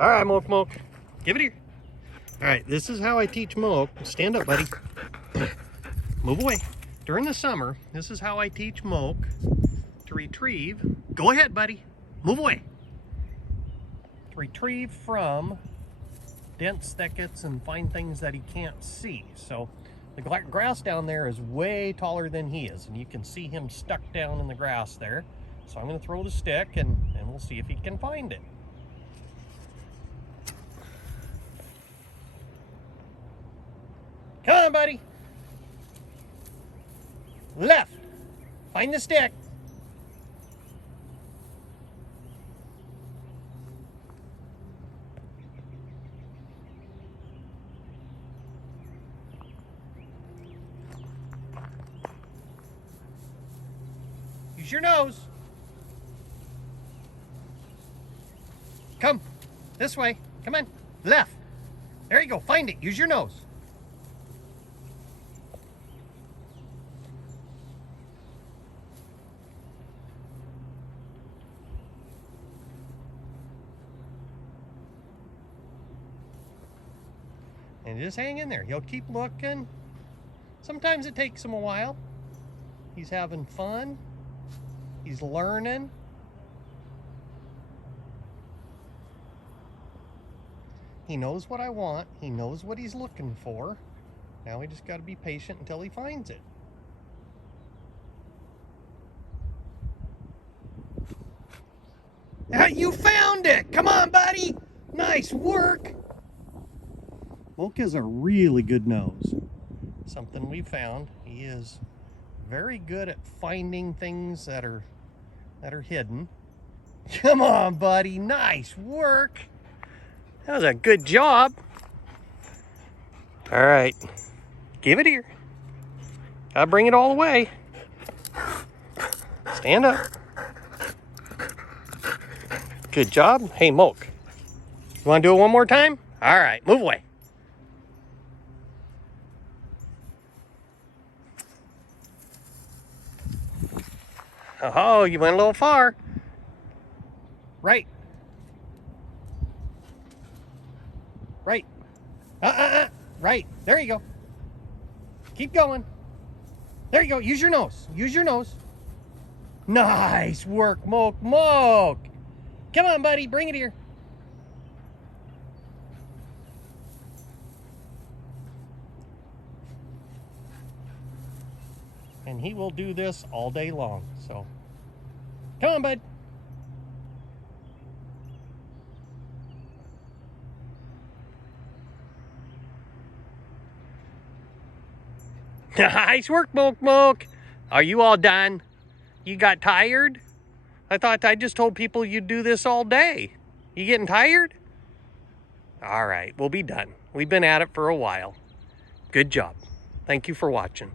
All right, Moke. Give it here. All right, this is how I teach Moke. Stand up, buddy. Move away. During the summer, this is how I teach Moke to retrieve. Go ahead, buddy. Move away. To retrieve from dense thickets and find things that he can't see. So the grass down there is way taller than he is, and you can see him stuck down in the grass there. So I'm going to throw the stick, and we'll see if he can find it. Come on, buddy. Left. Find the stick. Use your nose. Come. This way. Come on. Left. There you go. Find it. Use your nose. And just hang in there. He'll keep looking. Sometimes it takes him a while. He's having fun. He's learning. He knows what I want. He knows what he's looking for. Now we just got to be patient until he finds it. You found it! Come on, buddy! Nice work! Moke has a really good nose. Something we found. He is very good at finding things that are hidden. Come on, buddy. Nice work. That was a good job. All right. Give it here. Gotta bring it all the way. Stand up. Good job. Hey, Moke. You want to do it one more time? All right. Move away. Oh, you went a little far. Right. Right. Right. There you go. Keep going. There you go. Use your nose. Use your nose. Nice work, Moke. Come on, buddy. Bring it here. And he will do this all day long. So, come on, bud. Nice work, Moke. Are you all done? You got tired? I thought I just told people you'd do this all day. You getting tired? All right, we'll be done. We've been at it for a while. Good job. Thank you for watching.